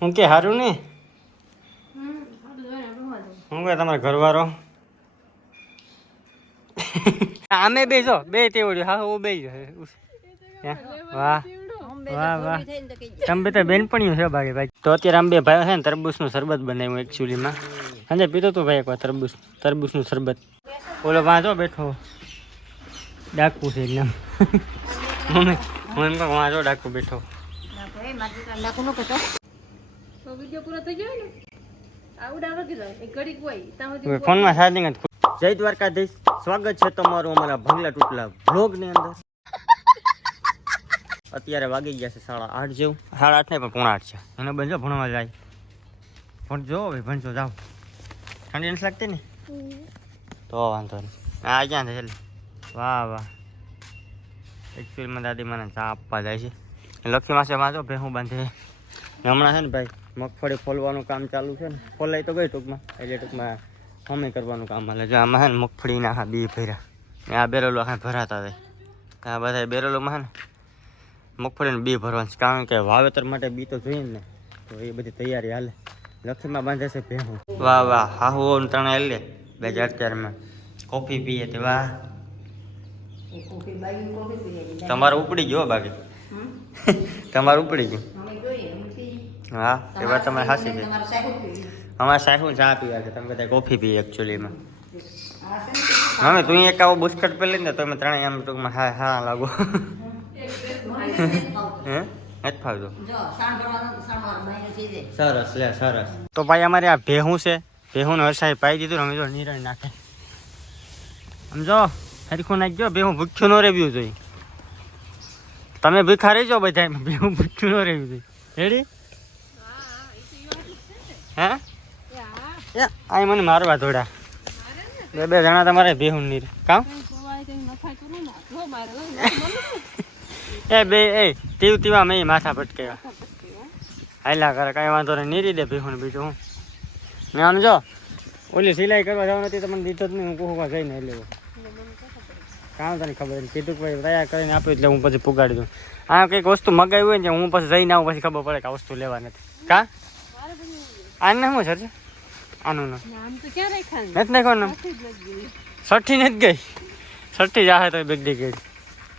હું કે સારું ને? હું કે, તમારા ઘરવાળો? અમે બે જો, બે તેવડ્યું હા, હું બે જો. વાહ. વાહ વાહ. તમે તો બેનપણીઓ છે ભાગે ભાઈ. તો અત્યારે આમ બે ભાઈઓ છે ને, તરબૂચનું શરબત બનાવ્યું એકચ્યુઅલીમાં અને પીતો તું ભાઈ એકવાર તરબૂચ, તરબૂચનું શરબત. ઓલો વાંચો બેઠો. ડાકુ છે એકદમ મમ્મી હું એમ કહું વાંચો ડાકુ બેઠો તો વીડિયો પૂરો થઈ ગયો ને? આવડા વગી એ ઘડીક હોય ત્યાં સુધી ફોનમાં ચાર્જિંગ જય દ્વારકાધીશ. સ્વાગત છે તમારું અમારા ભંગલા તૂટલા વ્લોગની અંદર. અત્યારે વાગી ગયા છે સાડા આઠ જેવું. સાડા આઠ ને પણ પોણા આઠ છે. એને બંધો ભણવા જાય. ભણજો હવે ભણજો જાઓ. ઠંડી નથી લાગતી ને? તો વાંધો નહીં. આ ક્યાં છે છેલ્લે? વાહ વાહ. એકચ્યુઅલમાં દાદી મને ચા આપવા જાય છે. લક્ષ્મી માસે વાંચો ભેહું બાંધે. હમણાં છે ને ભાઈ મગફળી ફોલવાનું કામ ચાલુ છે ને. ફોલાઈ તો ગઈ ટૂંકમાં. એટલે ટૂંકમાં અમે કરવાનું કામ હાલે. જો આમાં છે ને મગફળીના આખા બી ભર્યા. ને આ બેરલો આખા ભરાતા થાય આ બધા બેરલોમાં છે ને મગફળીને બી ભરવાનું છે. કારણ કે વાવેતર માટે બી તો જોઈએ ને. તો એ બધી તૈયારી હાલે. લખીમાં બાંધે છે ભેહું. વાહ વાહ. હાહુ ત્રણ લે બે હજાર અગિયારમાં કોફી પીએ તે વાહ. તમારું ઉપડી ગયો બાકી. તમારું ઉપડી ગયું. હા એ વાત તમે સાચી છે. અમારે સાહેબ ચા પીવા છે. તમે બધા કોફી પીએ એકચ્યુઅલીમાં હવે તું એક આવો બુસ્કટ પેલી ને તો અમે ત્રણે એમ ટૂંકમાં હા હા લાગો. હે? એ જ ફાવજો સરસ લે સરસ. તો ભાઈ અમારે આ ભેહું છે. ભેહું હરસાઈ પાઈ દીધું અમે જો નિરણ નાખે. સમજો? હરખું નાખજો ભેહું ભૂખ્યું ન રહેવું જોઈએ. તમે ભીખા રહેજો બધા ભેહું ભૂખ્યું ન રહેવું જોઈએ. રેડી હે? આ મને મારવા થોડા બે બે જણા તમારે ભેહું નીર. કામ એ બે એ તીવ તીવા મેં માથા પટકેવા હાલા કરે કાંઈ વાંધો નહીં. નીરી દે ભીહું બીજું હું. ને આમ જો ઓલી સિલાઈ કરવા જવાનું નથી તમને દીધો જ નહીં. હું કુહવા જઈને લેવો કામ તને ખબર નથી કીધું કે ભાઈ તૈયાર કરીને આપ્યું એટલે હું પછી પુગાડી દઉં. આ કંઈક વસ્તુ મગાવી હોય ને હું પછી જઈને આવું પછી ખબર પડે કે આ વસ્તુ લેવા નથી. કા? આનું શું છે આનું નામ. તો ક્યાં રાખ્યું? નથી નાખવાનું નામ? સઠ્ઠી નથી ગઈ. સઠ્ઠી જાહે તો બેગડી ગઈ.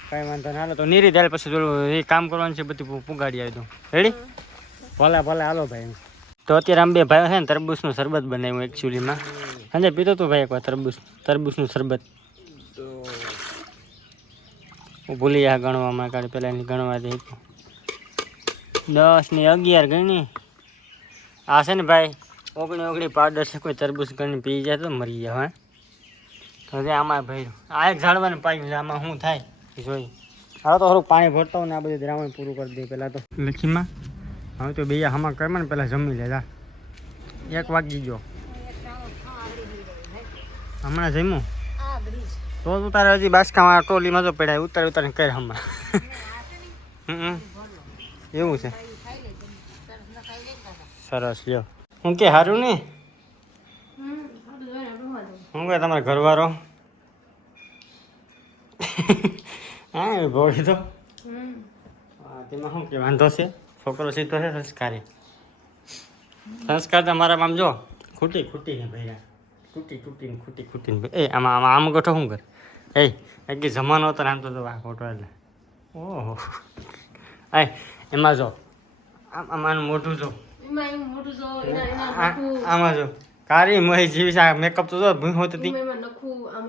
કાંઈ વાંધો ના હાલો તો નીરી ત્યારે પછી થોડું એ કામ કરવાનું છે બધું પુગાડી આવી દઉં. રેડી ભલે ભલે હાલો ભાઈ. તો અત્યારે આમ બે ભાઈઓ છે ને તરબૂચનું શરબત બનાવ્યું એકચ્યુઅલીમાં સાંજે પીતો તું ભાઈ એકવાર તરબૂચ તરબૂચનું શરબત. હું ભૂલી આ ગણવામાં કાઢી પેલા ગણવા દે દસ ને અગિયાર ગણી. આ છે ને ભાઈ ઓગણી ઓગણી પાવડર છે કોઈ તરબૂચ કરીને પી જાય તો મરી જાય હા. તો જે આમાં ભાઈ આ એક ઝાડવાને પાક્યું છે આમાં શું થાય એ જોઈ. હવે તો થોડુંક પાણી ભરતો ને આ બધું દ્રાવણ પૂરું કરી દઈએ પહેલાં તો. લખીમાં? હવે તો બે હમણાં કરવા ને પહેલાં જમી લેતા એક વાગી ગયો. હમણાં જમ્યું? તો તું તારે હજી બાસકામાં ટોલીમાં જો પડ્યા ઉતાર ઉતારીને કર હમણાં. હમ. એવું છે. સરસ, લ્યો. હું કે સારું ને? હું કે, તમારા ઘરવાળો? હા ભોળી તો. તેમાં શું કે, વાંધો છે? છોકરો સીધો છે સંસ્કારી. સંસ્કાર તમારા આમ જો, ખૂટી ખૂટીને ભર્યા. તૂટી તૂટીને ખૂટી, ખૂટીને. એ, આમાં આમાં આમ ગોઠો શું કર? એ એક જમાનો હતો આમ તો વાહ ફોટો એટલે. ઓહો. એ, એમાં જો, આમ, આમાં આનું મોઢું જો. આમાં જો. કારી મહી જીવી છે મેકઅપ તો જો ભૂઈ હોત હતી.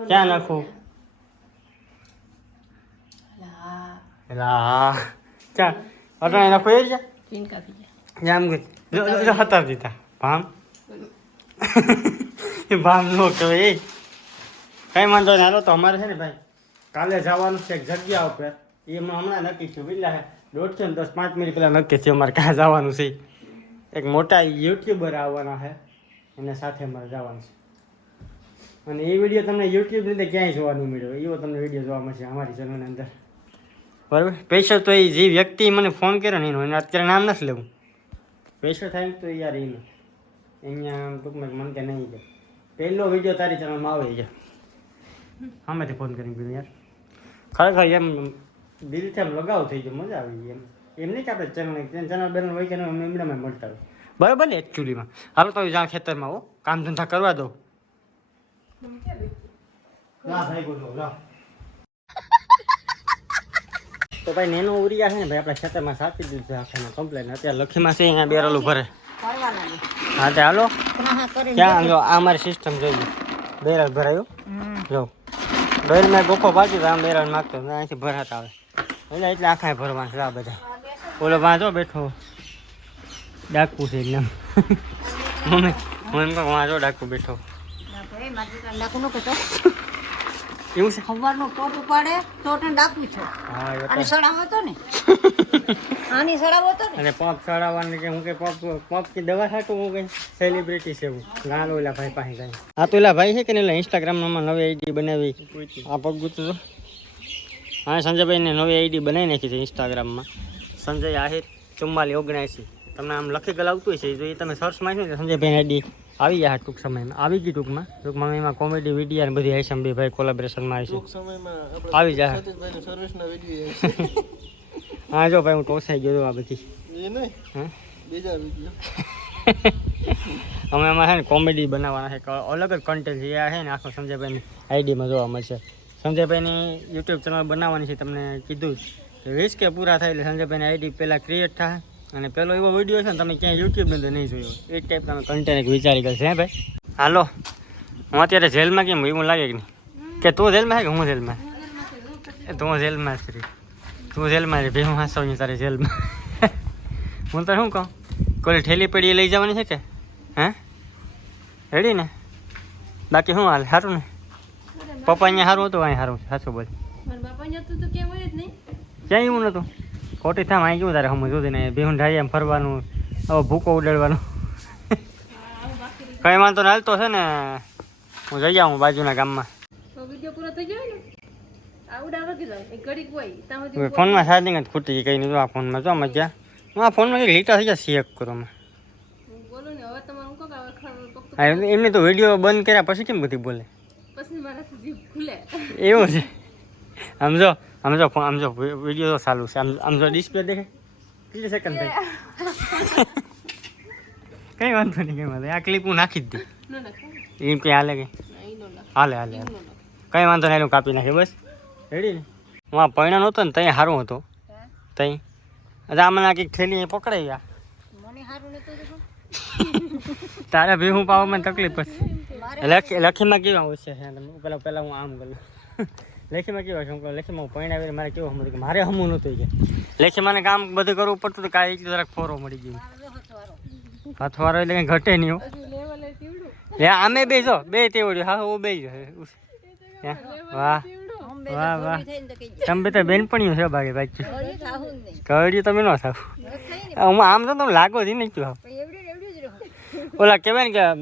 ક્યાં નખું. આમાં લા ક્યાં? અટાણે નાખું એ જ પીન કાપી ગયા. જામ ગઈ જો જો જો હતા દીધા. ભામ. એ ભામ નો કહેવાય એ. કઈ વાંધો નહીં. હાલો તો અમારે છે ને ભાઈ કાલે જવાનું છે એક જગ્યા ઉપર. એમાં હમણાં નક્કી થયું. વિલા છે દોઢસો ને દસ પાંચ મિનિટ પહેલાં નક્કી થયું અમારે ક્યાં જવાનું છે એક મોટા યુટ્યુબર આવવાના છે. એને સાથે મારે જવાનું છે. અને એ વીડિયો તમને યુટ્યુબ લીધે ક્યાંય જોવા નહીં મળ્યો. એવો તમને વીડિયો જોવા મળશે અમારી ચેનલની અંદર. બરાબર? સ્પેશિયલ તો એ જે વ્યક્તિ મને ફોન કર્યો ને એનો, એને અત્યારે નામ નથી લેવું. સ્પેશિયલ થાય તો યાર એનો. અહીંયા ટૂંકમાં મન કે નહીં કે. પહેલો વીડિયો તારી ચેનલમાં આવે છે. સામેથી ફોન કરીને યાર. ખરેખર એમ દિલથી એમ લગાવ થઈ ગયો, મજા આવી ગઈ એમ. એમ નહીં કે આપણે ચેનલ ચેનલ બેનલ હોય કે એમણે મળતા હોય. બરાબર ને એકચ્યુઅલીમાં હાલો તો જાઓ ખેતરમાં હો. કામ ધંધા કરવા દો. તો ભાઈ નેનો ઉરિયા છે ને ભાઈ આપણા ખેતરમાં સાચી દીધું આખાને કમ્પ્લેન અત્યારે લખીમાં છે અહીંયા બેરલું ભરે. હા તે હાલો. ક્યાં જો આ મારી સિસ્ટમ જોઈ બેરલ ભરાયું. જો બેર મેં ગોખો પાડી આમ બેરલ માગતો અહીંથી ભરાતા આવે એટલે એટલે આખા ભરવાના છે આ બધા. ઓલો વાંચો બેઠો. ડાકુ છે એકદમ મમ્મી હું એમ કહું વાંચો ડાકુ બેઠો. એવું છે? ખબરનું પોટ ઉપાડે તો તને ડાકું છે. હા એ આની તો સડાવો તો ને? આની સડાવો તો અને પંપ ચડાવવાની કે હું કે પંપ પંપ की દવા હાટું હું કઈ સેલિબ્રિટી છે હું ગાલો ઓલા ભાઈ પાસે જાય. આ તો ઓલા ભાઈ છે કે ને ઓલા ઇન્સ્ટાગ્રામમાં નવી આઈડી બનાવી. આ પગ ગુતું હા સંજયભાઈ સંજયભાઈને નવી આઈડી બનાવી નાખી છે ઇન્સ્ટાગ્રામમાં સંજય આહિર ચુમ્માલી ઓગણસી. તમને આમ લખી ગલાવતું હશે જો એ તમે સર્ચ મારશો ને સંજયભાઈ આઈડી આવી ગયા ટૂંક સમયમાં. આવી ગઈ ટૂંકમાં. ટૂંકમાં એમાં કોમેડી વીડિયો અને બધી આઈસમ બી ભાઈ કોલેબ્રેશનમાં આવી છે આવી જાય હા જો ભાઈ હું ટોસાઈ ગયો છું આ બધી. અમે એમાં છે ને કોમેડી બનાવવાના છે. અલગ જ કન્ટેન્ટ જે આ છે ને આખો સંજયભાઈની આઈડીમાં જોવા મળશે. સંજયભાઈની યુટ્યુબ ચેનલ બનાવવાની છે તમને કીધું વીસ કે પૂરા થાય એટલે સંજયભાઈની આઈડી પહેલાં ક્રિએટ થાય. અને પેલો એવો વીડિયો છે ને, તમે ક્યાંય યુટ્યુબની અંદર નહીં જોયો. એ ટાઈપ તમે કન્ટેન્ટ વિચારી કરશે, હે ભાઈ? હાલો, હું અત્યારે જેલમાં કેમ એવું લાગે કે નહીં? કે તું જેલમાં છે કે હું જેલમાં? તું જેલમાં છે તું જેલમાં રહી. ભેહું હાસવની તારે જેલમાં. હું તારે શું કહું? કોઈ ઠેલી પડી લઈ જવાની છે કે? હે? રેડી ને? બાકી શું હાલ? સારું ને? પપ્પા અહીંયા સારું હતું, અહીંયા સારું સાચું બોલ. મારા બાપા અહીંયા તો કેવું જ નહીં. ક્યાંય એવું નહોતું. ખોટી થામ આવી ગયું તારે સમજ સુધી ને ભીહું ઢાઈ એમ ફરવાનું હવે ભૂકો ઉડાડવાનો. કંઈ વાંધો ને હાલતો છે ને. હું જઈ આવું બાજુના ગામમાં. વીડિયો પૂરો થઈ ગયો ને? ફોનમાં ચાર્જિંગ જ ખૂટી ગઈ કઈ નહીં. આ ફોનમાં જો મજા હું આ ફોનમાં કંઈક લીટા થઈ ગયા ચેક કરો એમને તો વીડિયો બંધ કર્યા પછી કેમ બધી બોલે? એવું છે. આમ જો આમ જો આમ જો વીડિયો ચાલુ છે આમ આમ જો ડિસ્પ્લે દેખાય કેટલી સેકન્ડ થઈ કઈ વાંધો નહીં કઈ વાંધો. આ ક્લિપ હું નાખી જ દઉં એમ કંઈ હાલે કે હાલે હાલે કઈ વાંધો નહીં એનું કાપી નાખે બસ રેડી ને હું આ પૈણા નહોતો ને ત્યાં સારું હતું ત્યાં એટલે આ મને આ કંઈક થેલી પકડાઈ ગયા તારે ભી હું પાવામાં તકલીફ પડશે મારે લખી લખીમાં કેવા આવશે છે પેલા પેલા હું આમ કરું લેખીમાં કેવા છે? કહું લેખીમાં હું પૈણા આવીને મારે કેવું સમજ્યું કે મારે હમું નહોતું કે. લેખીમાં ને કામ બધું કરવું પડતું તો કાંઈ જરાક ફોરો મળી ગયું. હથવારો એટલે કંઈ ઘટે નહીં હો. આમે બે જો બે તેવડ્યું. હા હું બે જો હે, વાહ. વાહ, વાહ. તમે બે તો બેનપણીઓ છે ભાગે ભાઈ. કરડ્યું તમે ન થાવ હું આમ તો તમે લાગો જ નહીં રહો. ઓલા કહેવાય ને કે અમ,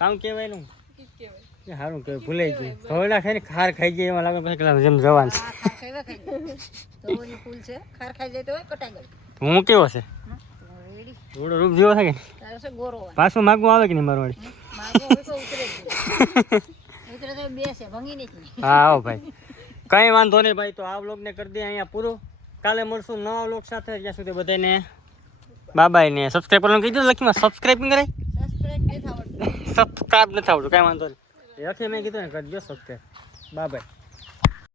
કામ કહેવાય ને સારું કે ભૂલાઈ ગયું. ખવડા ખાઈને ખાર ખાઈ જાય એમાં લાગે પછી પેલા જેમ જવાન હું કેવો છે? થોડો રૂપ જેવો છે કે પાછું માગવું આવે કે નહીં મારું વાળી હા આવો ભાઈ. કંઈ વાંધો નહીં ભાઈ તો આ વ્લોગને કરી દે અહીંયા પૂરું. કાલે મળશું નવા વ્લોગ સાથે. ત્યાં સુધી બધાને બાબાઈને સબસ્ક્રાઈબ કરવાનું કીધું. લખીમાં સબસ્ક્રાઈબ નહીં કરાય. સબસ્ક્રાઈબ નથી આવડતું કાંઈ વાંધો નહીં. લખી મેં કીધું ને કરજો સબસ્ક્રાઈબ બાય.